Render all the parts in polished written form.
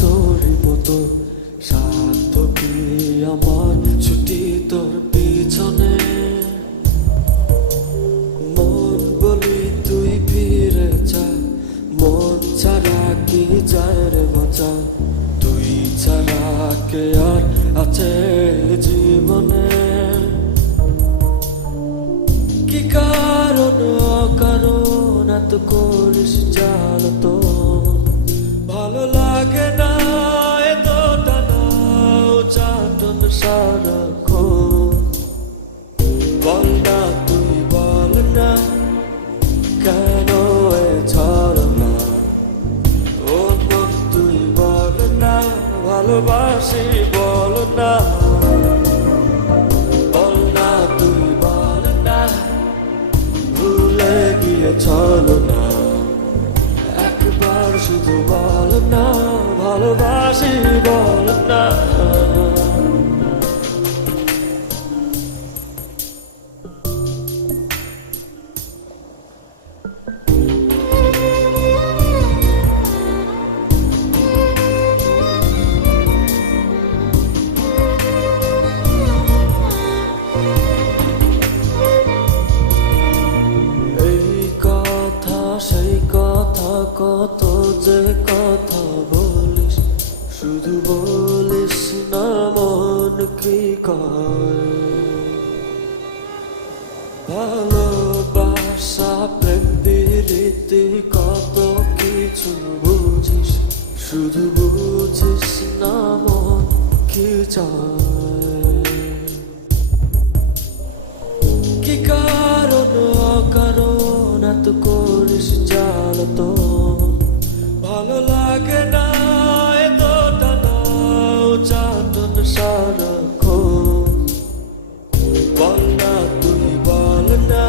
তোরই মতো সাধ্য কি আমার ছুটি তোর পিছনে মন বলি তুই ফিরে যা মন ছাড়া কি যায় রে বাঁচা তুই ছাড়া কে আর আছে জীবনে কি কারণ অকারণ এত করিস জ্বালাতো ভালো লাগে না এতটা নাও চাটন সারাক্ষণ বল না তুই বল না কেন এ ছাড় না ও মন তুই বল না ভালোবাসি বল না বল না তুই বল না ভুলে গিয়ে চলো না একবার শুধু বল না ভালোবাসি বল না কত যে কথা বলিস শুধু বলিস না মন কি কয় ভালোবাসা প্রেম প্রীতি কত কিছু বুঝিস শুধু বুঝিস না মন কি চায় কি কারণ অকারণ এত করিস জ্বালাতো ভালো লাগে না এতটা নাও চাটন সারাক্ষণ বল না তুই বল না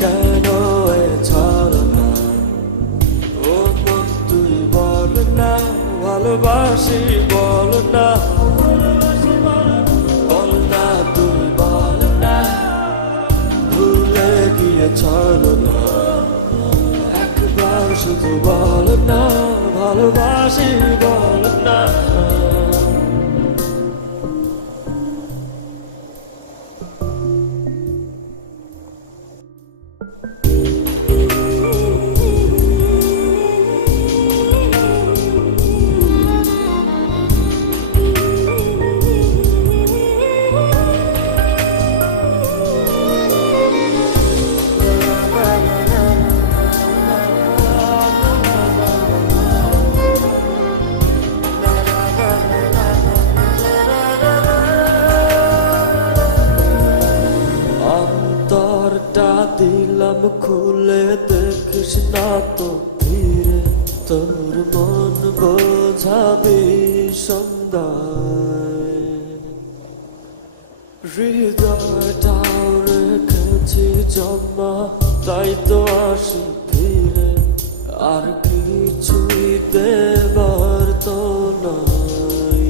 কেন এ ছাড় না ও মন তুই বল না ভালোবাসি বল না বল না তুই বল না ভুলে গিয়ে চলো না একবার শুধু বল না ভালোবাসি বল না দিলাম খুলে দেখিস না তো ফিরে তোর মন বোঝাবি সন্ধ্যায় হৃদয়টাও রেখেছি জমা তাই তো আসি ফিরে আর কিছুই দেবার তো নাই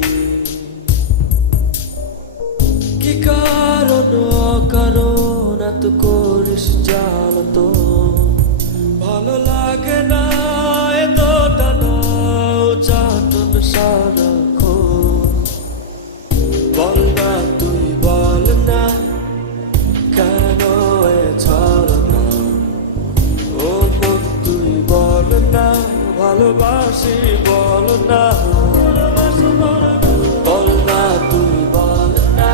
কি কারণ অকারণ এত করিস জ্বালাতো ভালো লাগে না এতটা নাও চাটন সারাক্ষণ বল না তুই বল না কেন এ ছাড় না ও মন তুই বল না ভালোবাসি বল না বল না তুই বল না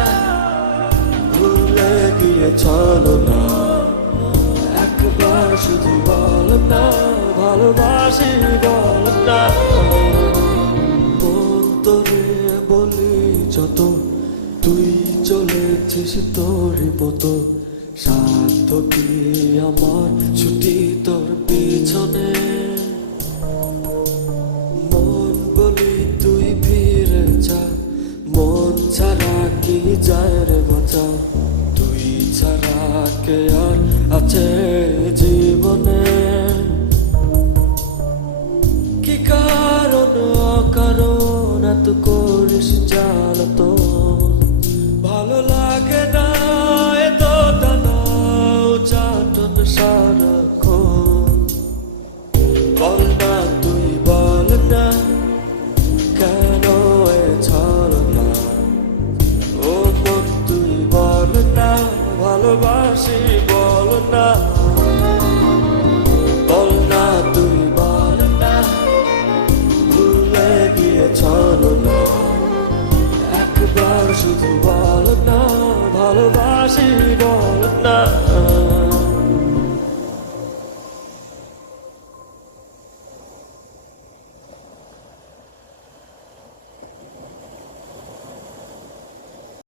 ভুলে গিয়ে চলো না একবার শুধু বল না ভালোবাসি বল না তোরে বলি যত তুই চলেছিস তোরই মতো সাধ্য কি আমার ছুটি তোর পিছনে মন বলি তুই ফিরে যা মন ছাড়া কি যায় রে বাঁচা তুই ছাড়া কে আর আছে জীবনে কি কারণ অকারণ এত করিস জ্বালাতো